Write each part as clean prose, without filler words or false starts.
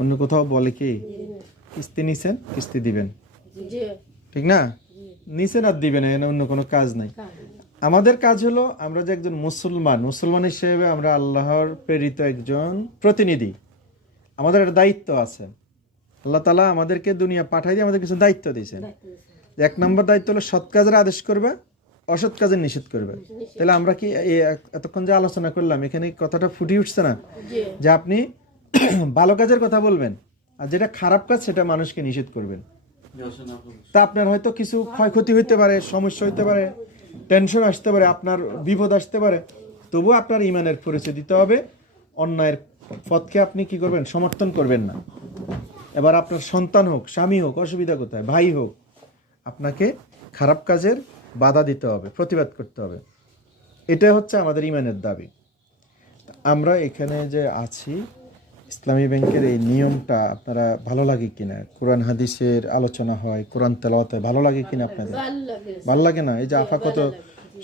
অন্য কোথাও বলে কি কিস্তি নিছেন কিস্তি দিবেন, ঠিক না? নিছেন আর দিবেন, এখানে অন্য কোনো কাজ নাই। আমাদের কাজ হলো আমরা যে একজন মুসলমান হিসেবে আমরা আল্লাহর প্রেরিত একজন প্রতিনিধি, আমাদের একটা দায়িত্ব আছে। আল্লাহ তাআলা আমাদেরকে দুনিয়া পাঠাই দিয়ে আমাদের কিছু দায়িত্ব দিয়েছেন। এক নম্বর দায়িত্ব হলো সৎ কাজের আদেশ করবে, অসৎ কাজের নিষেধ করবে। তাহলে আমরা কি এতক্ষণ যে আলোচনা করলাম এখানে কথাটা ফুটে উঠছে না যে আপনি ভালো কাজের কথা বলবেন আর যেটা খারাপ কাজ সেটা মানুষকে নিষেধ করবেন। তা আপনার হয়তো কিছু ক্ষয়ক্ষতি হইতে পারে, সমস্যা হইতে পারে, টেনশন আসতে পারে, আপনার বিপদ আসতে পারে, তবুও আপনার ইমানের পরিচয় দিতে হবে। অন্যায়ের পথকে আপনি কি করবেন? সমর্থন করবেন না। এবার আপনার সন্তান হোক, স্বামী হোক, অসুবিধা কোথায়, ভাই হোক, আপনাকে খারাপ কাজের বাধা দিতে হবে, প্রতিবাদ করতে হবে। এটা হচ্ছে আমাদের ইমানের দাবি। আমরা এখানে যে আছি, ইসলামী ব্যাংকের এই নিয়মটা আপনারা ভালো লাগে কিনা? কোরআন হাদিসের আলোচনা হয়, কোরআন তেলাওয়াত হয়, ভালো লাগে কিনা আপনাদের? ভালো লাগে না? এই যে আফা কত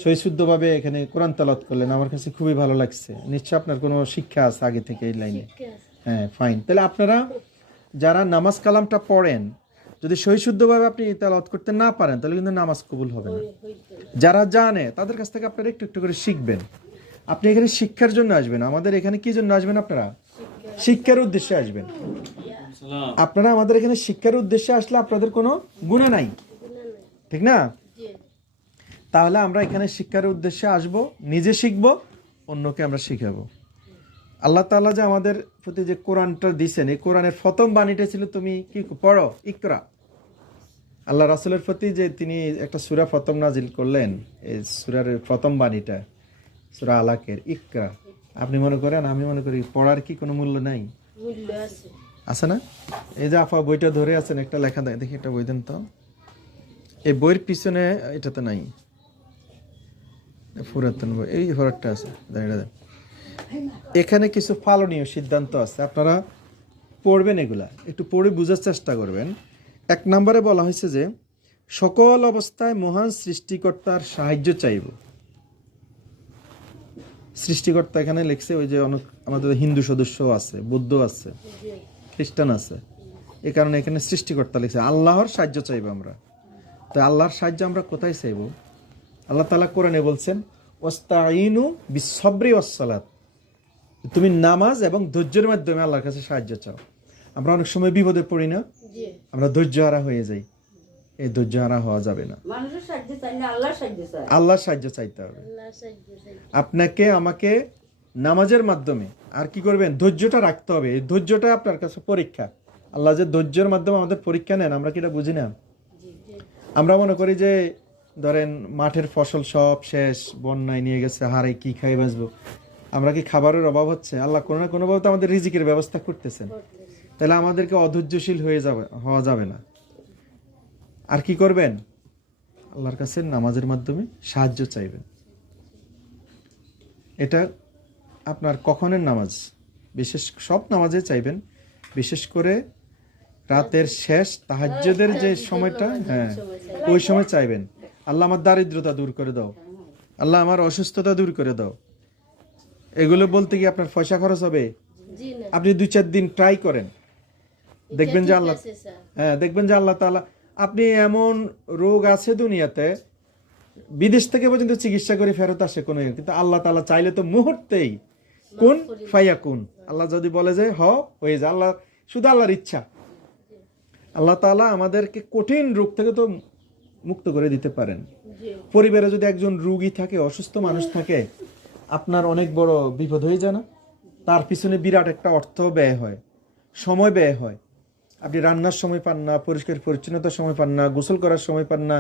সহিশুদ্ধভাবে এখানে কোরআন তেলাওয়াত করলেন, আমার কাছে খুবই ভালো লাগছে। নিশ্চয় আপনার কোনো শিক্ষা আছে আগে থেকে এই লাইনে? হ্যাঁ, ফাইন। তাহলে আপনারা যারা নামাজ কালামটা পড়েন, যদি সহিশুদ্ধভাবে আপনি তেলাওয়াত করতে না পারেন তাহলে কিন্তু নামাজ কবুল হবে না। যারা জানে তাদের কাছ থেকে আপনারা একটু একটু করে শিখবেন। আপনি এখানে শিক্ষার জন্য আসবেন। আমাদের এখানে কি জন্য আসবেন? আপনারা শিক্ষার উদ্দেশ্যে আসবেন। আপনারা আমাদের এখানে শিক্ষার উদ্দেশ্যে আসলে আপনাদের কোনো গুনাহ নাই, ঠিক না? তাহলে আমরা এখানে শিক্ষার উদ্দেশ্যে আসব, নিজে শিখব, অন্যকে আমরা শিখাবো। আল্লাহ তাআলা যে আমাদের প্রতি যে কোরআনটা দিয়েছেন, এই কোরআনের প্রথম বাণীটা ছিল তুমি কি পড়ো, ইকরা। আল্লাহ রাসূলের প্রতি যে তিনি একটা সূরা প্রথম নাজিল করলেন, এই সূরার প্রথম বাণীটা সূরা আলাকের ইকরা। আপনি মনে করেন, আমি মনে করি পড়ার কি কোনো মূল্য নাই? আছে না? এই যে আপা বইটা ধরে আছেন, একটা লেখা দেয়, দেখি একটা বই দেন তো। এই বইয়ের পিছনে এটাতে নাই, পুরাতন বই, এই হরটা আছে, এটা দেন। এখানে কিছু পালনীয় সিদ্ধান্ত আছে, আপনারা পড়বেন, এগুলা একটু পড়ে বোঝার চেষ্টা করবেন। 1 নম্বরে বলা হয়েছে যে সকল অবস্থায় মহান সৃষ্টিকর্তার সাহায্য চাইব। সৃষ্টিকর্তা এখানে লিখছে, ওই যে অনেক আমাদের হিন্দু সদস্য আছে, বৌদ্ধ আছে, খ্রিস্টান আছে, এই কারণে এখানে সৃষ্টিকর্তা লিখছে। আল্লাহর সাহায্য চাইব আমরা। তো আল্লাহর সাহায্য আমরা কোথায় চাইব? আল্লাহ তাআলা কোরআনে বলছেন ওয়াস্তাঈনু বিসসবরি ওয়াসসালাত, তুমি নামাজ এবং ধৈর্যের মাধ্যমে আল্লাহর কাছে সাহায্য চাও। আমরা অনেক সময় বিপদে পড়ি না, আমরা ধৈর্যহারা হয়ে যাই। এই ধৈর্যহারা হওয়া যাবে না, আল্লাহর সাহায্য চাইতে হবে। আপনাকে আমাকে নামাজের মাধ্যমে আর কি করবেন? ধৈর্যটা রাখতে হবে। এই ধৈর্যটা আপনার কাছে পরীক্ষা। আল্লাহ যে ধৈর্যের মাধ্যমে আমাদের পরীক্ষা নেন, আমরা কি এটা বুঝি না? আমরা মনে করি যে ধরেন মাঠের ফসল সব শেষ, বন্যায় নিয়ে গেছে, হারে কি খাই বাঁচবো। আমরা কি খাবারের অভাব হচ্ছে? আল্লাহ কোনো না কোনোভাবে তো আমাদের রিজিকের ব্যবস্থা করতেছেন। তাহলে আমাদেরকে অধৈর্যশীল হওয়া যাবে না। আর কি করবেন? আল্লাহর কাছে নামাজের মাধ্যমে সাহায্য চাইবেন। এটা আপনার কখনের নামাজ, বিশেষ সব নামাজে চাইবেন, বিশেষ করে রাতের শেষ তাহাজ্জুদের যে সময়টা, হ্যাঁ, ওই সময় চাইবেন, আল্লাহ আমার দারিদ্রতা দূর করে দাও, আল্লাহ আমার অসুস্থতা দূর করে দাও। এগুলো বলতে কি আপনার পয়সা খরচ হবে? আপনি 2-4 দিন ট্রাই করেন, দেখবেন যে আল্লাহ তাআলা, আপনি এমন রোগ আছে দুনিয়াতে বিদেশ থেকে পর্যন্ত চিকিৎসা করে ফেরত আসে কোনো, কিন্তু আল্লাহ তাআলা চাইলে তো মুহূর্তেই কুন ফায়াকুন, আল্লাহ যদি বলে যে হয়ে যায়, আল্লাহ শুধু আল্লাহর ইচ্ছা। আল্লাহ তাআলা আমাদেরকে কঠিন রোগ থেকে তো মুক্ত করে দিতে পারেন। পরিবারে যদি একজন রোগী থাকে, অসুস্থ মানুষ থাকে, আপনার অনেক বড় বিপদ হয়ে যায় না? তার পিছনে বিরাট একটা অর্থ ব্যয় হয়, সময় ব্যয় হয়। আপনি রান্নার সময় পান না, পরিষ্কার পরিচ্ছন্নতার সময় পান না, গোসল করার সময় পান না,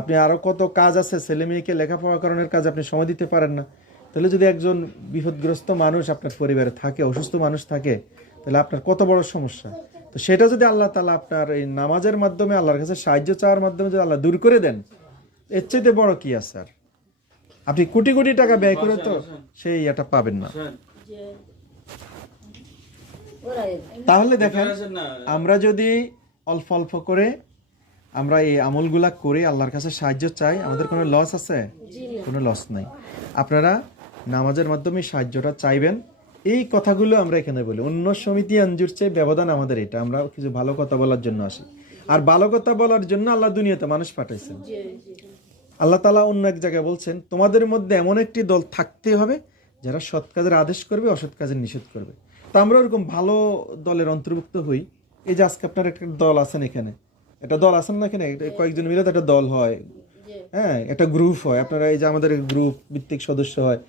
আপনি আরও কত কাজ আছে, ছেলে মেয়েকে লেখাপড়া করানোর কাজ আপনি সময় দিতে পারেন না। তাহলে যদি একজন বিপদগ্রস্ত মানুষ আপনার পরিবারে থাকে, অসুস্থ মানুষ থাকে, তাহলে আপনার কত বড় সমস্যা। তো সেটা যদি আল্লাহ তাআলা আপনার এই নামাজের মাধ্যমে, আল্লাহর কাছে সাহায্য চাওয়ার মাধ্যমে যদি আল্লাহ দূর করে দেন, এর চাইতে বড় কি আছে আর? আপনি কোটি কোটি টাকা ব্যয় করে তো সেই এটা পাবেন না। তাহলে দেখেন, আমরা যদি অল্প অল্প করে আমরা এই আমলগুলা করে আল্লাহর কাছে সাহায্য চাই, আমাদের কোনো লস আছে? কোনো লস নাই। আপনারা নামাজের মাধ্যমে সাহায্যটা চাইবেন, এই কথাগুলো আমরা এখানে বলি। অন্য সমিতি আঞ্জুর চেয়ে ব্যবধান আমাদের এটা, আমরা কিছু ভালো কথা বলার জন্য আসি। আর ভালো কথা বলার জন্য আল্লাহ দুনিয়াতে মানুষ পাঠাইছেন। আল্লাহ তাআলা অন্য এক জায়গায় বলছেন, তোমাদের মধ্যে এমন একটি দল থাকতে হবে যারা সৎ কাজের আদেশ করবে, অসৎ কাজের নিষেধ করবে। তা আমরা ওরকম ভালো দলের অন্তর্ভুক্ত হই। এই যে আজকে আপনার একটা দল আছেন এখানে, একটা দল আছেন না এখানে, কয়েকজন মিলে তো একটা দল হয়, হ্যাঁ, একটা গ্রুপ হয়। আপনারা এই যে আমাদের গ্রুপ ভিত্তিক সদস্য হয়,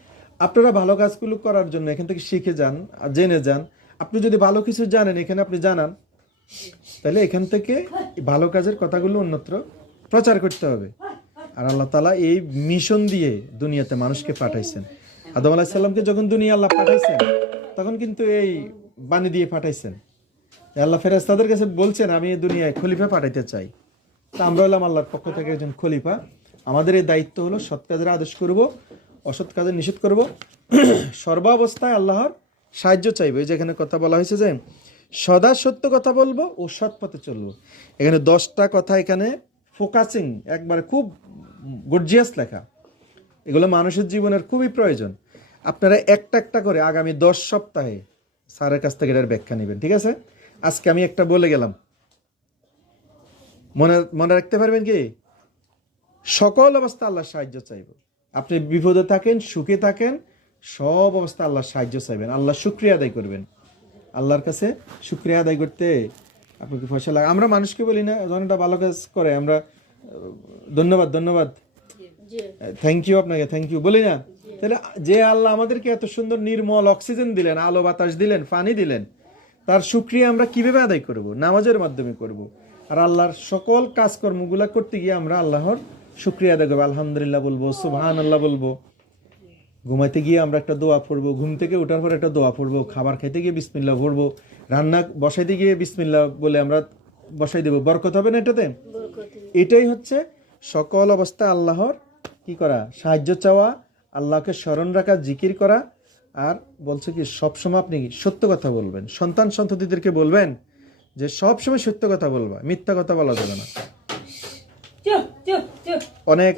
আপনারা ভালো কাজগুলো করার জন্য এখান থেকে শিখে যান, জেনে যান। আপনি যদি ভালো কিছু জানেন এখানে আপনি জানান, তাহলে এখান থেকে ভালো কাজের কথাগুলো অন্যত্র প্রচার করতে হবে। আর আল্লাহ তাআলা এই মিশন দিয়ে দুনিয়াতে মানুষকে পাঠাইছেন। আদম আলাইহিস সালামকে যখন দুনিয়া আল্লাহ পাঠাইছেন তখন কিন্তু এই বাণী দিয়ে পাঠাইছেন। আল্লাহ ফেরেশতাদের কাছে বলছেন, আমি এই দুনিয়ায় খলিফা পাঠাইতে চাই। তা আমরা হলাম আল্লাহর পক্ষ থেকে একজন খলিফা। আমাদের এই দায়িত্ব হলো সৎ কাজের আদেশ করব, অসৎ কাজের নিষেধ করব, সর্বাবস্থায় আল্লাহর সাহায্য চাইবো। এই যেখানে কথা বলা হয়েছে যে সদা সত্য কথা বলবো ও সৎ পথে চলবো, এখানে 10টা কথা এখানে ফোকাসিং, একবারে খুব গর্জিয়াস লেখা। এগুলো মানুষের জীবনের খুবই প্রয়োজন। আপনারা একটা একটা করে আগামী 10 সপ্তাহে স্যারের কাছ থেকে এটার ব্যাখ্যা নেবেন, ঠিক আছে? আজকে আমি একটা বলে গেলাম, মনে মনে রাখতে পারবেন কি? সকল অবস্থা আল্লাহর সাহায্য চাইব। আপনি বিপদে থাকেন, সুখে থাকেন, সব অবস্থা আল্লাহর সাহায্য চাইবেন, আল্লাহ শুকরিয়া আদায় করবেন। আল্লাহর কাছে শুকরিয়া আদায় করতে আপনাকে পয়সা লাগে। আমরা মানুষকে বলি না, যখন একটা ভালো কাজ করে আমরা ধন্যবাদ ধন্যবাদ, থ্যাংক ইউ, আপনাকে থ্যাংক ইউ বলি না? তাহলে যে আল্লাহ আমাদেরকে এত সুন্দর নির্মল অক্সিজেন দিলেন, আলো বাতাস দিলেন, পানি দিলেন, তার শুকরিয়া আমরা কিভাবে আদায় করব? নামাজের মাধ্যমে করব। আর আল্লাহর সকল কাজকর্মগুলা করতে গিয়ে আমরা আল্লাহর শুকরিয়া আদায় করবো, আলহামদুলিল্লাহ বলবো, সুবহানাল্লাহ বলবো। ঘুমাইতে গিয়ে আমরা একটা দোয়া পড়বো, ঘুম থেকে ওঠার পর একটা দোয়া পড়বো, খাবার খাইতে গিয়ে বিসমিল্লাহ পড়বো, রান্না বসাইতে গিয়ে বিসমিল্লাহ বলে আমরা বসাই দেবো। বরকত হবে না এটাতে? এটাই হচ্ছে সকল অবস্থা আল্লাহর কি করা, সাহায্য চাওয়া, আল্লাহকে স্মরণ রাখা, জিকির করা। আর বলছে কি, সবসময় আপনি সত্য কথা বলবেন। সন্তান সন্ততিদেরকে বলবেন যে সবসময় সত্য কথা বলবা, মিথ্যা কথা বলা যাবে না। অনেক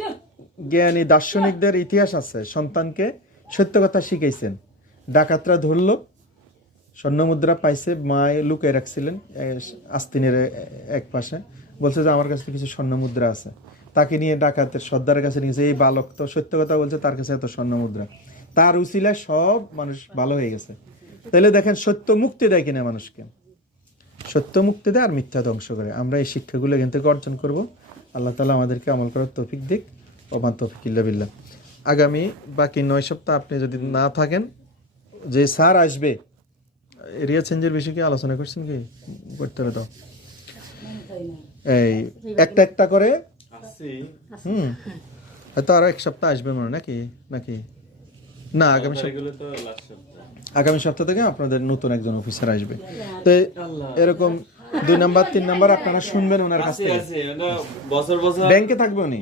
জ্ঞানী দার্শনিকদের ইতিহাস আছে, সন্তানকে সত্য কথা শিখাইছেন। ডাকাতরা ধরলো, স্বর্ণমুদ্রা পাইছে, মায় লুকিয়ে রাখছিলেন আস্তিনের এক পাশে, বলছে যে আমার কাছে কিছু স্বর্ণমুদ্রা আছে। তাকে নিয়ে ডাকাতের সর্দারের কাছে নিয়েছে। এই বালক তো সত্য কথা বলছে, তার কাছে এত স্বর্ণমুদ্রা, তার উসিলায় সব মানুষ ভালো হয়ে গেছে। তাহলে দেখেন, সত্য মুক্তি দেয় কিনা মানুষকে? সত্য মুক্তি দেয় আর মিথ্যা ধ্বংস করে। আমরা এই শিক্ষাগুলো এখান থেকে অর্জন করব। আল্লাহ তাআলা আমাদেরকে আমল করার তৌফিক দিক। ওমা তৌফিক ইল্লা বিল্লাহ। আগামী বাকি 9 সপ্তাহ আপনি যদি না থাকেন, যে স্যার আসবে, এরিয়া চেঞ্জের বিষয়ে কি আলোচনা করছেন? কি করতে হবে তো এই একটা একটা করে, হয়তো আরো 1 সপ্তাহ আসবে মনে, নাকি নাকি না? আগামী সপ্তাহ থেকে আপনাদের নতুন একজন অফিসার আসবে। তো এরকম 2 নাম্বার 3 নাম্বার আপনারা শুনবেন ওনার কাছ থেকে। ব্যাংকে থাকবে উনি।